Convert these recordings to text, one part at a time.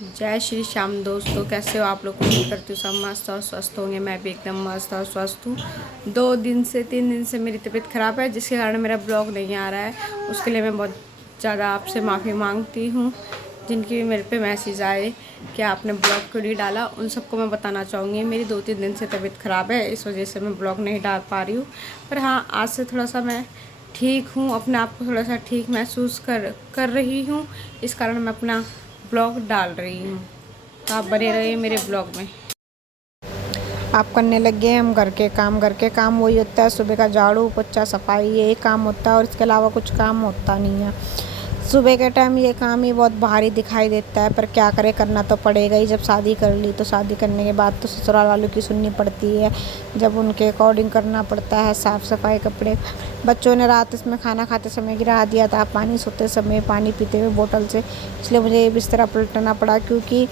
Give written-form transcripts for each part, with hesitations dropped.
जय श्री श्याम दोस्तों, कैसे हो आप लोग। उम्मीद करती हूँ सब मस्त और स्वस्थ होंगे। मैं भी एकदम मस्त और स्वस्थ हूँ। 3 दिन से मेरी तबीयत ख़राब है, जिसके कारण मेरा ब्लॉग नहीं आ रहा है। उसके लिए मैं बहुत ज़्यादा आपसे माफ़ी मांगती हूँ। जिनकी भी मेरे पे मैसेज आए कि आपने ब्लॉग क्यों नहीं डाला, उन सबको मैं बताना चाहूँगी मेरी 2-3 दिन से तबीयत ख़राब है, इस वजह से मैं ब्लॉग नहीं डाल पा रही हूँ। पर हाँ, आज से थोड़ा सा मैं ठीक हूँ, अपने आप को थोड़ा सा ठीक महसूस कर रही हूँ। इस कारण मैं अपना ब्लॉग डाल रही हूँ। तो आप बने रहिए मेरे ब्लॉग में। आप करने लग गए हम घर के काम वही होता है। सुबह का झाड़ू पोछा सफाई यही काम होता है और इसके अलावा कुछ काम होता नहीं है। सुबह के टाइम ये काम ही बहुत भारी दिखाई देता है, पर क्या करें, करना तो पड़ेगा ही। जब शादी कर ली तो शादी करने के बाद तो ससुराल वालों की सुननी पड़ती है। जब उनके अकॉर्डिंग करना पड़ता है, साफ़ सफाई, कपड़े। बच्चों ने रात इसमें खाना खाते समय गिरा दिया था पानी, सोते समय पानी पीते हुए बोतल से, इसलिए मुझे ये बिस्तर पलटना पड़ा। क्योंकि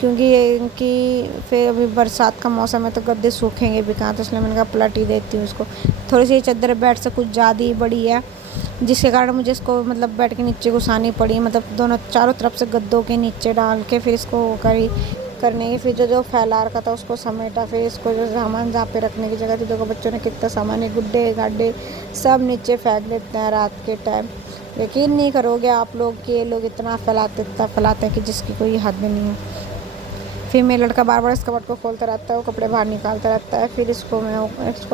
क्योंकि ये इनकी फिर अभी बरसात का मौसम है तो गद्दे सूखेंगे भी कहाँ, तो इसलिए मैंने कहा पलट ही देती हूँ इसको। थोड़ी सी चादर बेड से कुछ ज़्यादा ही बड़ी है, जिसके कारण मुझे इसको मतलब बेड के नीचे घुसानी पड़ी। मतलब दोनों चारों तरफ से गद्दों के नीचे डाल के फिर इसको करने की, फिर जो फैला रखा था उसको समेटा, फिर इसको जो सामान जहाँ पे रखने की जगह थी, देखो बच्चों ने कितना सामान है, गुड्डे गाड्डे सब नीचे फेंक देते हैं रात के टाइम। यकीन नहीं करोगे आप लोग कि ये लोग इतना फैलाते हैं कि जिसकी कोई हद नहीं है। फिर मेरा लड़का बार बार इस कबर्ड को खोलता रहता है, वो कपड़े बाहर निकालता रहता है। फिर इसको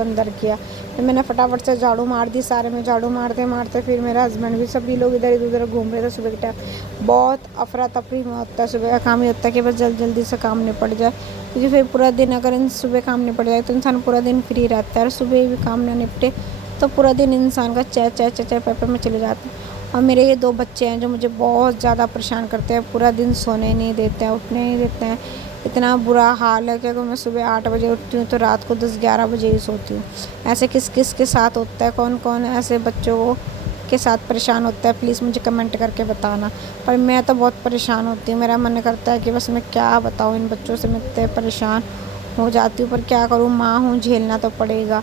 अंदर किया, फिर मैंने फटाफट से झाड़ू मार दी। सारे में झाड़ू मारते मारते फिर मेरा हस्बैंड भी, सभी लोग इधर उधर घूम रहे थे। सुबह के टाइम बहुत अफरा तफरी में होता है। सुबह का काम ही होता है कि बस जल्दी से काम निपट जाए, क्योंकि फिर पूरा दिन अगर इन सुबह काम निपट जाए तो इंसान पूरा दिन फ्री रहता है। और सुबह भी काम ना निपटे तो पूरा दिन इंसान का चह पेपर में चले जाता है। और मेरे ये 2 बच्चे हैं जो मुझे बहुत ज़्यादा परेशान करते हैं, पूरा दिन सोने नहीं देते हैं, उठने नहीं देते हैं। इतना बुरा हाल है कि अगर मैं सुबह 8 बजे उठती हूँ तो रात को 10-11 बजे ही सोती हूँ। ऐसे किस किस के साथ होता है, कौन कौन ऐसे बच्चों को के साथ परेशान होता है, प्लीज़ मुझे कमेंट करके बताना। पर मैं तो बहुत परेशान होती हूँ, मेरा मन करता है कि बस मैं क्या बताऊँ इन बच्चों से, मैं इतने परेशान हो जाती हूँ। पर क्या करूँ, माँ हूँ, झेलना तो पड़ेगा।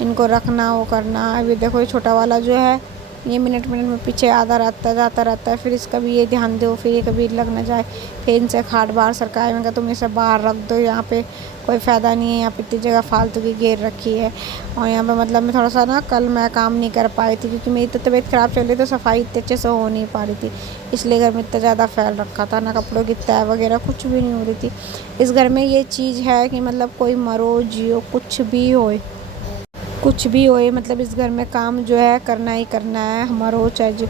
इनको रखना, वो करना। अभी देखो ये छोटा वाला जो है, ये मिनट मिनट में पीछे आधा जाता रहता है। फिर इसका भी ये ध्यान दो, फिर ये कभी लग ना जाए। फिर इनसे खाट बाहर सरकाए, मैं कहा तुम इसे बाहर रख दो, यहाँ पे कोई फ़ायदा नहीं है, यहाँ पे इतनी जगह फालतू की घेर रखी है। और यहाँ पे मतलब मैं थोड़ा सा ना, कल मैं काम नहीं कर पाई थी क्योंकि मेरी तो तबीयत ख़राब चल रही, तो सफाई इतने अच्छे से हो नहीं पा रही थी। इसलिए घर में इतना ज़्यादा फैल रखा था, ना कपड़ों की तह वगैरह कुछ भी नहीं हो रही थी। इस घर में ये चीज़ है कि मतलब कोई मरो जियो कुछ भी होए, मतलब इस घर में काम जो है करना ही करना है, हमारा हो चाहे जो।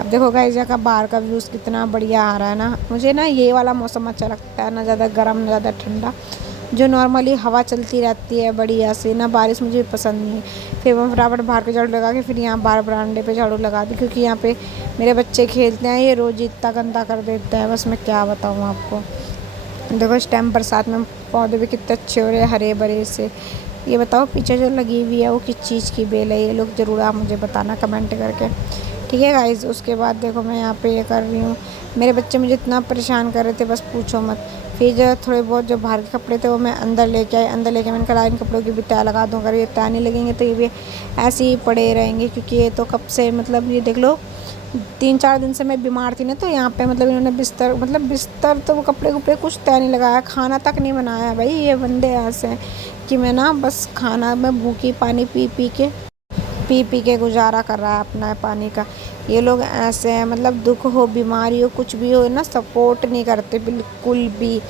अब देखो गाइस, यहाँ का बाहर का व्यूज़ कितना बढ़िया आ रहा है ना। मुझे ना ये वाला मौसम अच्छा लगता है, ना ज़्यादा गर्म ना ज़्यादा ठंडा, जो नॉर्मली हवा चलती रहती है बढ़िया से ना। बारिश मुझे पसंद नहीं है। फिर मैं फटाफट बाहर पे झाड़ू लगा के फिर यहाँ बाहर बरामदे पे झाड़ू लगा दी, क्योंकि यहाँ पे मेरे बच्चे खेलते हैं, ये रोज़ इतना गंदा कर देते हैं, बस मैं क्या बताऊँ आपको। देखो इस टाइम बरसात में पौधे भी कितने अच्छे हो रहे हैं, हरे भरे से। ये बताओ पीछे जो लगी हुई है वो किस चीज़ की बेल है, ये लोग ज़रूर आप मुझे बताना कमेंट करके, ठीक है गाइज़। उसके बाद देखो मैं यहाँ पे ये कर रही हूँ। मेरे बच्चे मुझे इतना परेशान कर रहे थे, बस पूछो मत। फिर जो थोड़े बहुत जो बाहर के कपड़े थे वो मैं अंदर लेके आई। अंदर लेके मैंने कहा इन कपड़ों की भी तह लगा दूँ, अगर ये तह नहीं लगेंगे तो ये भी ऐसे ही पड़े रहेंगे, क्योंकि ये तो कब से, मतलब ये देख लो 3-4 दिन से मैं बीमार थी ना, तो यहाँ पे मतलब इन्होंने बिस्तर तो वो कपड़े कुपड़े कुछ तय नहीं लगाया, खाना तक नहीं बनाया। भाई ये बंदे ऐसे हैं कि मैं ना बस खाना में भूखी पानी पी के गुजारा कर रहा है अपना पानी का। ये लोग ऐसे हैं, मतलब दुख हो बीमारी हो कुछ भी हो ना, सपोर्ट नहीं करते बिल्कुल भी।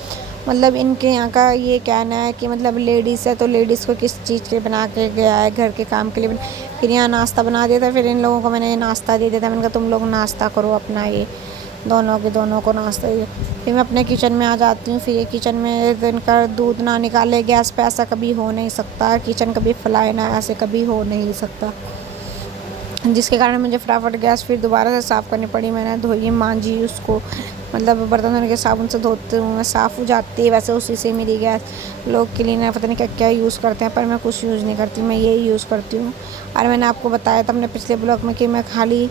मतलब इनके यहाँ का ये कहना है कि मतलब लेडीज़ है तो लेडीज़ को किस चीज़ के बना के गया है, घर के काम के लिए फिर यहाँ नाश्ता बना दिया था। फिर इन लोगों को मैंने नाश्ता दे दिया था, मैंने कहा तुम लोग नाश्ता करो अपना, ये दोनों को नाश्ता दिया। फिर मैं अपने किचन में आ जाती हूँ। फिर ये किचन में तो इनका दूध ना निकाले गैस पे, ऐसा कभी हो नहीं सकता। किचन कभी फैलाए ना, ऐसे कभी हो नहीं सकता, जिसके कारण मुझे फटाफट गैस फिर दोबारा से साफ़ करनी पड़ी। मैंने धोई मांजी उसको, मतलब बर्तन धोने के साबुन से धोती हूँ मैं, साफ़ हो जाती है वैसे उसी से मेरी गैस। लोग क्लीनर पता नहीं क्या क्या यूज़ करते हैं, पर मैं कुछ यूज़ नहीं करती, मैं यही यूज़ करती हूँ। और मैंने आपको बताया था अपने पिछले ब्लॉग में कि मैं खाली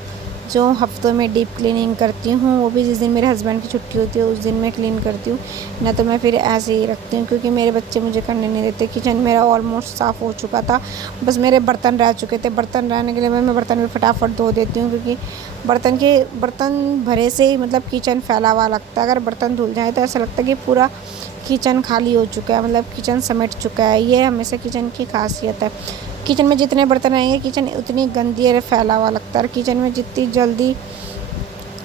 जो हफ्तों में डीप क्लीनिंग करती हूँ, वो भी जिस दिन मेरे हस्बैंड की छुट्टी होती है उस दिन मैं क्लीन करती हूँ, ना तो मैं फिर ऐसे ही रखती हूँ, क्योंकि मेरे बच्चे मुझे करने नहीं देते। किचन मेरा ऑलमोस्ट साफ़ हो चुका था, बस मेरे बर्तन रह चुके थे। बर्तन रहने के लिए मैं बर्तन भी फटाफट धो देती हूँ, क्योंकि बर्तन भरे से ही मतलब किचन फैला हुआ लगता है। अगर बर्तन धुल जाए तो ऐसा लगता है कि पूरा किचन खाली हो चुका है, मतलब किचन समेट चुका है। ये हमेशा किचन की खासियत है। किचन में जितने बर्तन रहेंगे किचन उतनी गंदी और फैला हुआ लगता है। और किचन में जितनी जल्दी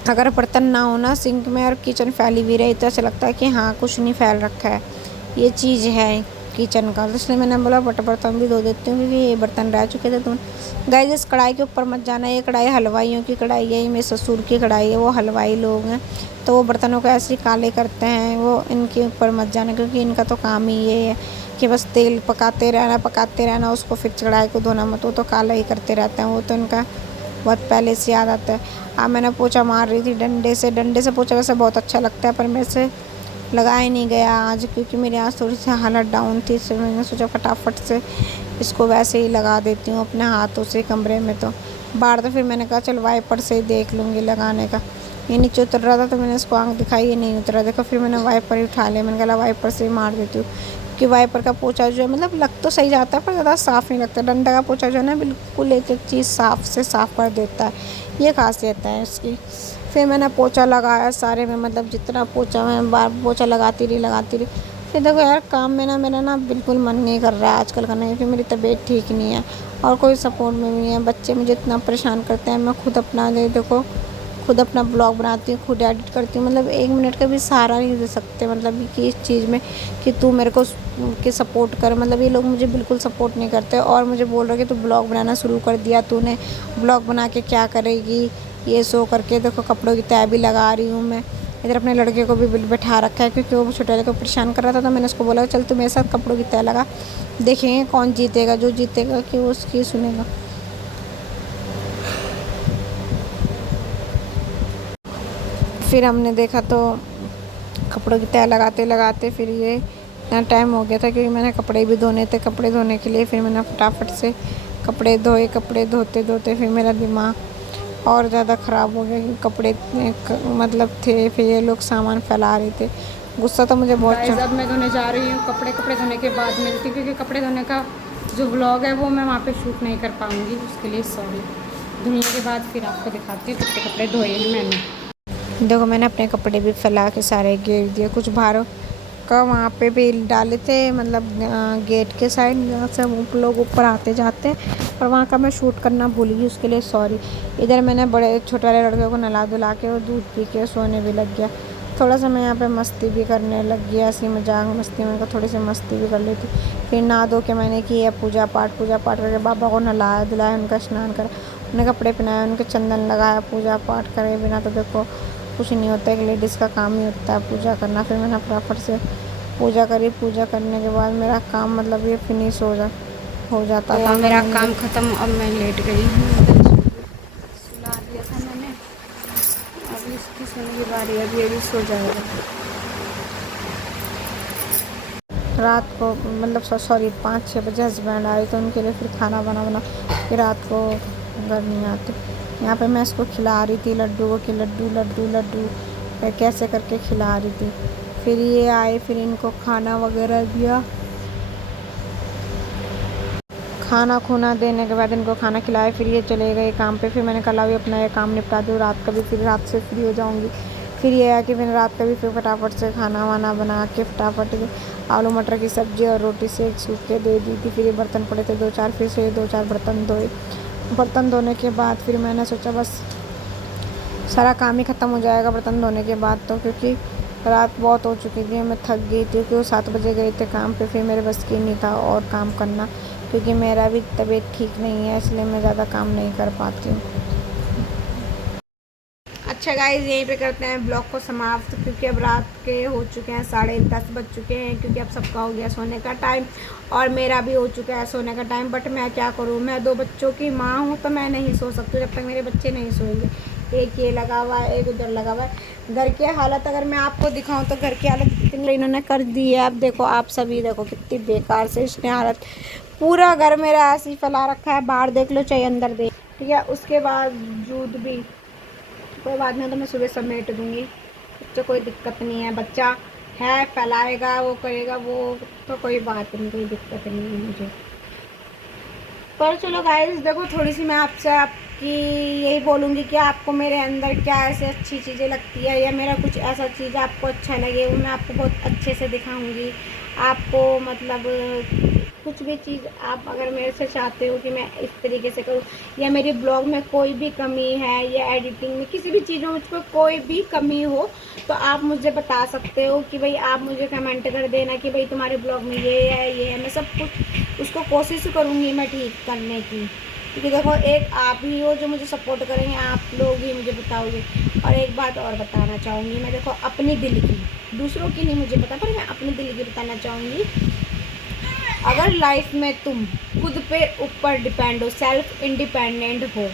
अगर बर्तन ना हो ना सिंक में और किचन फैली हुई रही तो ऐसा लगता है कि हाँ कुछ नहीं फैल रखा है। ये चीज़ है किचन का, तो इसलिए मैंने बोला बर्तन भी धो देती हूँ, क्योंकि ये बर्तन रह चुके थे। तो गाइस इस कढ़ाई के ऊपर मत जाना, ये कढ़ाई हलवाइयों की कढ़ाई है, ये मेरे ससुर की कढ़ाई है, वो हलवाई लोग हैं तो वो बर्तनों को ऐसे ही काले करते हैं। वो इनके ऊपर मत जाना, क्योंकि इनका तो काम ही ये है कि बस तेल पकाते रहना, उसको फिर कढ़ाई को धोना मत, वो तो काला ही करते रहते हैं। वो तो इनका बहुत पहले से याद आता है। मैंने पोछा मार रही थी डंडे से पोछा वैसे बहुत अच्छा लगता है, पर मेरे से लगाया ही नहीं गया आज, क्योंकि मेरी आज थोड़ी सी हालत डाउन थी। इसलिए मैंने सोचा फटाफट से इसको वैसे ही लगा देती हूँ अपने हाथों से कमरे में। तो बाहर तो फिर मैंने कहा चल वाइपर से ही देख लूँगी लगाने का। ये नीचे उतर रहा था तो मैंने इसको आँख दिखाई, ये नहीं उतरा। देखो फिर मैंने वाइपर ही उठा लिया, मैंने कहा वाइपर से ही मार देती हूँ, क्योंकि वाइपर का पोछा जो है मतलब लग तो सही जाता है पर ज़्यादा साफ़ नहीं लगता। डंडा का पोछा जो है ना बिल्कुल एक एक चीज़ साफ़ से साफ़ कर देता है, ये खासियत है इसकी। फिर मैंने पोछा लगाया सारे में, मतलब जितना पोछा मैं बार पोछा लगाती रही। फिर देखो यार काम में ना मेरा ना बिल्कुल मन नहीं कर रहा है आजकल करने का, क्योंकि मेरी तबीयत ठीक नहीं है और कोई सपोर्ट में भी नहीं है। बच्चे मुझे इतना परेशान करते हैं, मैं खुद अपना ब्लॉग बनाती हूँ, खुद एडिट करती हूँ, मतलब 1 मिनट का भी सहारा नहीं दे सकते, मतलब कि इस चीज़ में कि तू मेरे को कि सपोर्ट कर। मतलब ये लोग मुझे बिल्कुल सपोर्ट नहीं करते और मुझे बोल रहे कि तू ब्लॉग बनाना शुरू कर दिया तूने, ब्लॉग बना के क्या करेगी, ये सो करके। देखो कपड़ों की तय भी लगा रही हूँ मैं। इधर अपने लड़के को भी बैठा रखा है, क्योंकि वो छोटे वाले को परेशान कर रहा था, तो मैंने उसको बोला चल तू मेरे साथ कपड़ों की तय लगा, देखेंगे कौन जीतेगा, जो जीतेगा कि वो उसकी सुनेगा। फिर हमने देखा तो कपड़ों की तय लगाते फिर ये इतना टाइम हो गया था, क्योंकि मैंने कपड़े भी धोने थे। कपड़े धोने के लिए फिर मैंने फटाफट से कपड़े धोए। कपड़े धोते फिर मेरा दिमाग और ज़्यादा ख़राब हो गया, क्योंकि कपड़े इतने मतलब थे, फिर ये लोग सामान फैला रहे थे। गुस्सा तो मुझे बहुत गाइस अब मैं धोने जा रही हूँ कपड़े धोने के बाद मिलती हूँ, क्योंकि कपड़े धोने का जो व्लॉग है वो मैं वहाँ पे शूट नहीं कर पाऊँगी, उसके लिए सॉरी। धोने के बाद फिर आपको दिखाती हूँ कितने कपड़े धोए हैं मैंने। देखो मैंने अपने कपड़े भी फैला के सारे घेर दिए, कुछ बाहर का वहाँ पे भी डाले थे, मतलब गेट के साइड जहाँ से लोग ऊपर आते जाते, और वहाँ का मैं शूट करना भूल गई, उसके लिए सॉरी। इधर मैंने बड़े छोटे वाले लड़के को नहला धुला के और दूध पी के सोने भी लग गया। थोड़ा सा मैं यहाँ पे मस्ती भी करने लग गया, ऐसी मजाक मस्ती में थोड़ी सी मस्ती भी कर ली थी। फिर नहा धो के मैंने किया पूजा पाठ करके बाबा को नहलाया धुलाया, उनका स्नान करा, उन्हें कपड़े पहनाए, उनके चंदन लगाया, पूजा पाठ करे बिना तो देखो कुछ नहीं होता, एक लेडीज़ का काम ही होता है पूजा करना। फिर मैंने फटाफट से पूजा करी। पूजा करने के बाद मेरा काम मतलब ये फिनिश हो जाता था। मेरा काम ख़त्म, अब मैं लेट गई हूँ। सुला दिया था मैंने, अभी इसकी सोने की बारी है, अभी सो जाएगा। रात को मतलब सॉरी 5-6 बजे हस्बैंड आए तो उनके लिए फिर खाना बना फिर रात को घर नहीं आते। यहाँ पे मैं इसको खिला रही थी लड्डू को, कि लड्डू कैसे करके खिला रही थी। फिर ये आए, फिर इनको खाना वगैरह दिया। खाना खूना देने के बाद इनको खाना खिलाया, फिर ये चले गए काम पे। फिर मैंने कहा भी अपना ये काम निपटा दूँ, रात का भी फिर रात से फ्री हो जाऊँगी। फिर ये है कि मैंने रात का भी फिर फटाफट से खाना वाना बना के फटाफट आलू मटर की सब्ज़ी और रोटी से सूख के दे दी थी। फिर ये बर्तन पड़े थे 2-4, फिर से 2-4 बर्तन धोए। बर्तन धोने के बाद फिर मैंने सोचा बस सारा काम ही ख़त्म हो जाएगा बर्तन धोने के बाद, तो क्योंकि रात बहुत हो चुकी थी, मैं थक गई थी, क्योंकि वो 7 बजे गए थे काम पे। फिर मेरे बस की नहीं था और काम करना, क्योंकि मेरा भी तबीयत ठीक नहीं है, इसलिए मैं ज़्यादा काम नहीं कर पाती हूँ। अच्छा गाइस यहीं पे करते हैं ब्लॉग को समाप्त, क्योंकि अब रात के हो चुके हैं 10:30 बज चुके हैं, क्योंकि अब सबका हो गया सोने का टाइम और मेरा भी हो चुका है सोने का टाइम। बट मैं क्या करूँ, मैं 2 बच्चों की माँ हूँ तो मैं नहीं सो सकती जब तक मेरे बच्चे नहीं सोएंगे। एक ये लगा हुआ है, एक उधर लगा हुआ है। घर की हालत अगर मैं आपको दिखाऊँ तो घर की हालत कितनी इन्होंने कर दी है। अब देखो आप सभी देखो कितनी बेकार से इसने हालत, पूरा घर मेरा ऐसे ही फैला रखा है, बाहर देख लो चाहे अंदर देख, ठीक है। उसके बाद दूध भी कोई बात नहीं, तो मैं सुबह समेट दूँगी, उससे कोई दिक्कत नहीं है। बच्चा है, फैलाएगा, वो करेगा, वो तो कोई बात नहीं, कोई दिक्कत नहीं है मुझे। पर चलो गाइस, देखो थोड़ी सी मैं आपसे आपकी यही बोलूँगी कि आपको मेरे अंदर क्या ऐसे अच्छी चीज़ें लगती है, या मेरा कुछ ऐसा चीज़ आपको अच्छा लगे, वो मैं आपको बहुत अच्छे से दिखाऊँगी। आपको मतलब कुछ भी चीज़ आप अगर मेरे से चाहते हो कि मैं इस तरीके से करूँ, या मेरी ब्लॉग में कोई भी कमी है, या एडिटिंग में किसी भी चीज़ में मुझको कोई भी कमी हो, तो आप मुझे बता सकते हो कि भाई आप मुझे कमेंट कर देना कि भाई तुम्हारे ब्लॉग में ये है। मैं सब कुछ उसको कोशिश करूँगी मैं ठीक करने की, क्योंकि देखो एक आप ही हो जो मुझे सपोर्ट करेंगे, आप लोग ही मुझे बताओगे। और एक बात और बताना चाहूँगी मैं, देखो अपनी दिल की, दूसरों की नहीं मुझे पता, पर मैं अपनी दिल की बताना चाहूँगी। अगर लाइफ में तुम खुद पे ऊपर डिपेंड हो, सेल्फ इंडिपेंडेंट हो,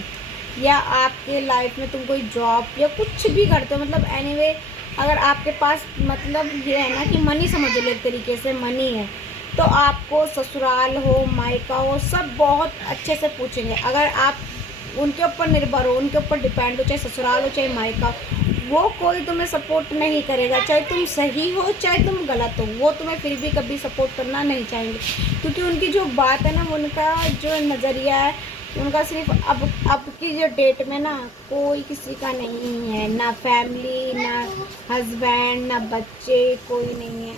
या आपके लाइफ में तुम कोई जॉब या कुछ भी करते हो, मतलब एनीवे अगर आपके पास मतलब ये है ना कि मनी समझ लो, एक तरीके से मनी है, तो आपको ससुराल हो, मायका हो, सब बहुत अच्छे से पूछेंगे। अगर आप उनके ऊपर निर्भर हो, उनके ऊपर डिपेंड हो, चाहे ससुराल हो चाहे मायका हो, वो कोई तुम्हें सपोर्ट नहीं करेगा। चाहे तुम सही हो चाहे तुम गलत हो, वो तुम्हें फिर भी कभी सपोर्ट करना नहीं चाहेंगे, क्योंकि उनकी जो बात है ना, उनका जो नज़रिया है, उनका सिर्फ अब की जो डेट में ना कोई किसी का नहीं है, ना फैमिली, ना हस्बैंड, ना बच्चे, कोई नहीं है।